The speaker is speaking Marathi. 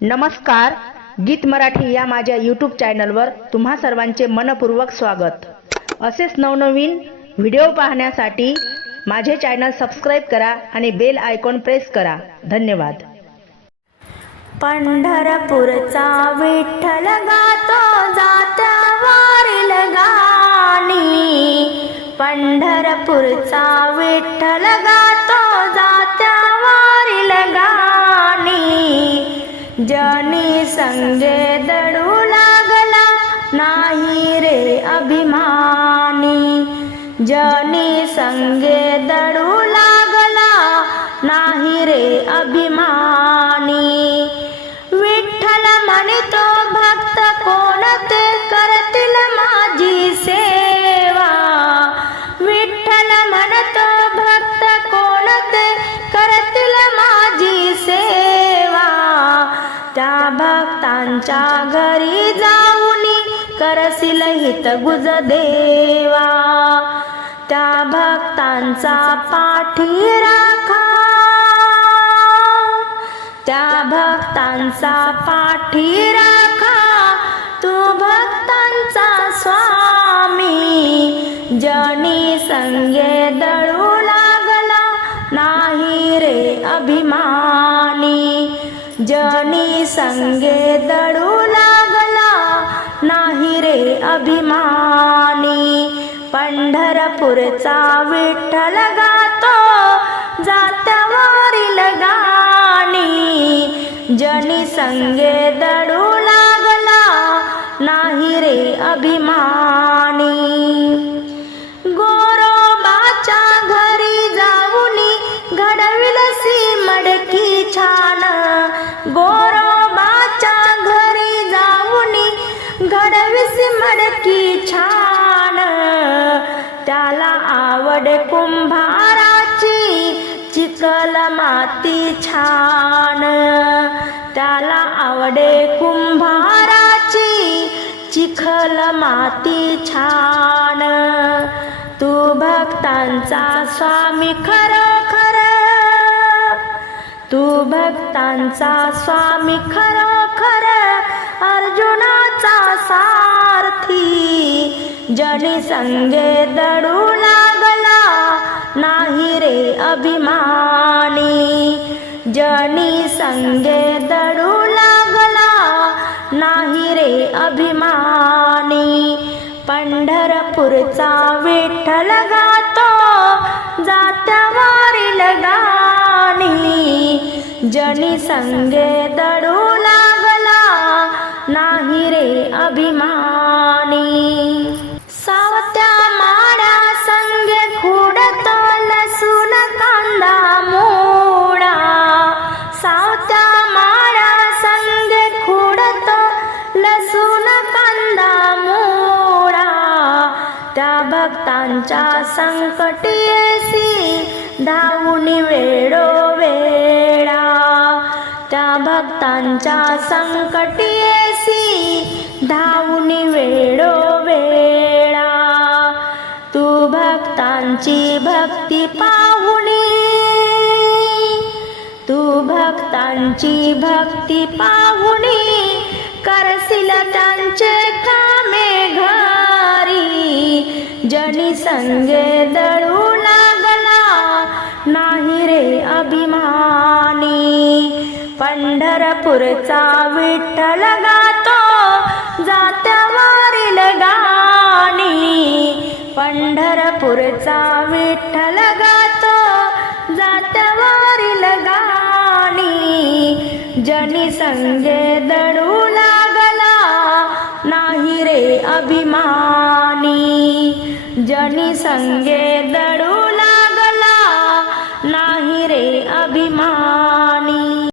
नमस्कार गीत मराठी या माझ्या यूट्यूब चॅनलवर तुम्हा सर्वांचे मनपूर्वक स्वागत. असेच नवनवीन व्हिडिओ पाहण्यासाठी माझे चॅनल सबस्क्राईब करा आणि बेल आयकॉन प्रेस करा. धन्यवाद. पंढरपूरचा विठ्ठल गातो जात्या वारील गाणी पंढरपूरचा विठ्ठल गा संगे दडू लागला नाही रे अभिमानी. जनी संगे दडू लागला नाही रे अभिमानी. भक्तांच्या घरी जाऊन करसिल हित गुज देवा. त्या भक्तांचा पाठी राखा. त्या भक्तांचा पाठी राखा. तू भक्तांचा स्वामी जनी संगे दळ संगे दडू लागला. नाही रे अभिमानी. पंढरपूरचा विठ्ठल गातो. जात्यावरील गाणी. जनी संगे दडू लागला. नाही रे अभिमान. आवड कुंभाराची चिकल माती छान. त्याला आवडे कुंभाराची चिखल माती छान. तू भक्तांचा स्वामी खर खर तू भक्तांचा स्वामी खर खर अर्जुनाचा सारथी. जणी संगे दडूला नाही रे अभिमानी. जनी संगे दडू लागला. नाही रे अभिमानी. पंढरपूरचा विठ्ठल गातो. जात्या वारी लगानी जनी संगे दडू लागला. नाही रे अभिमान तांच्या भक्तांच्या संकटी धावून वेळो वेळा त्या भक्तांच्या संकटी धावून वेळो वेळा तू भक्तांची भक्ती पाहुणी तू भक्तांची भक्ती पाहुणी करशील त्यांचे संगे दळू लागला. नाही रे अभिमानी. पंढरपूरचा विठ्ठल गातो जात्यावरील गाणी. पंढरपूरचा विठ्ठल गातो जात्यावरील गाणी. जनी संगे दडू लागला. नाही रे अभिमान जनी संगे दडू